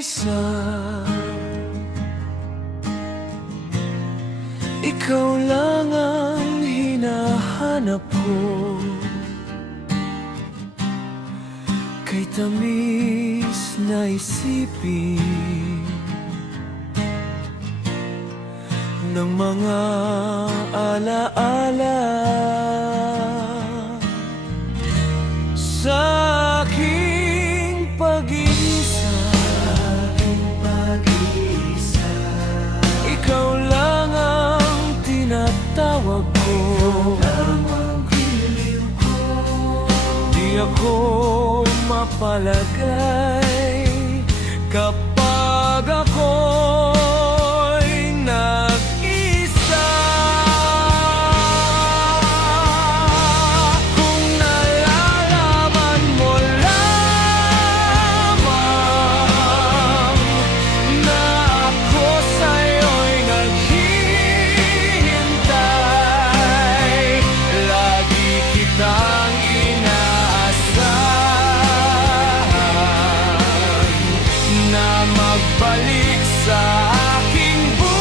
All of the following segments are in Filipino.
mag-isa. Ikaw lang ang hinahanap ko, kay tamis na isipin ng mga alaala sa aking pag-iisa. Ikaw lang ang tinatawag ko, di ako mapalagay kapag ako'y nag-isa. Kung nalalaman mo lamang na ako sa'yo'y naghihintay, lagi kitang na magbalik sa aking buhay,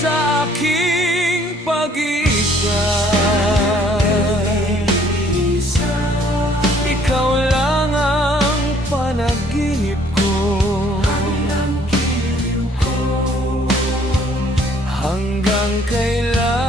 sa aking pag-iisa. Ikaw lang ang panaginip ko, hanggang kailan